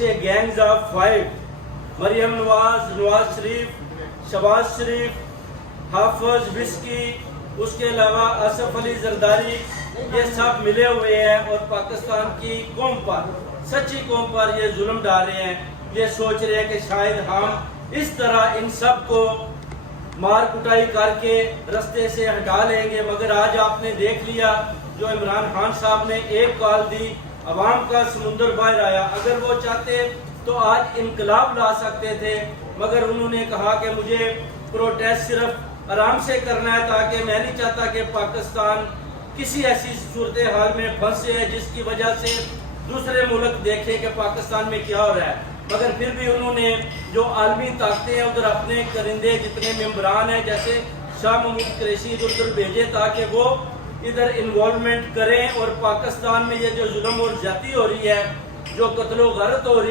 Gangs of 5 Maryam Nawaz, Nawaz Sharif, Shahbaz شریف، حافظ whisky, اس کے علاوہ آصف علی زرداری، یہ سب ملے ہوئے ہیں اور پاکستان کی قوم پر، سچی قوم پر یہ ظلم ڈال رہے ہیں۔ یہ سوچ رہے ہیں کہ شاید ہم اس طرح ان سب کو مار کٹائی کر کے رستے سے ہٹا لیں گے، مگر آج آپ نے دیکھ لیا جو عمران خان صاحب نے ایک کال دی، عوام کا سمندر باہر آیا۔ اگر وہ چاہتے تو آج انقلاب لا سکتے تھے، مگر انہوں نے کہا کہ مجھے پروٹیسٹ صرف آرام سے کرنا ہے، تاکہ میں نہیں چاہتا کہ پاکستان کسی ایسی صورتحال میں پھنسے جس کی وجہ سے دوسرے ملک دیکھے کہ پاکستان میں کیا ہو رہا ہے۔ مگر پھر بھی انہوں نے جو عالمی طاقتیں ہیں ادھر اپنے کرندے جتنے ممبران ہیں جیسے شاہ محمود قریشی ادھر بھیجے تاکہ وہ ادھر انوالومنٹ کریں، اور پاکستان میں یہ جو ظلم اور زیادتی ہو رہی ہے، جو قتل و غارت ہو رہی ہے،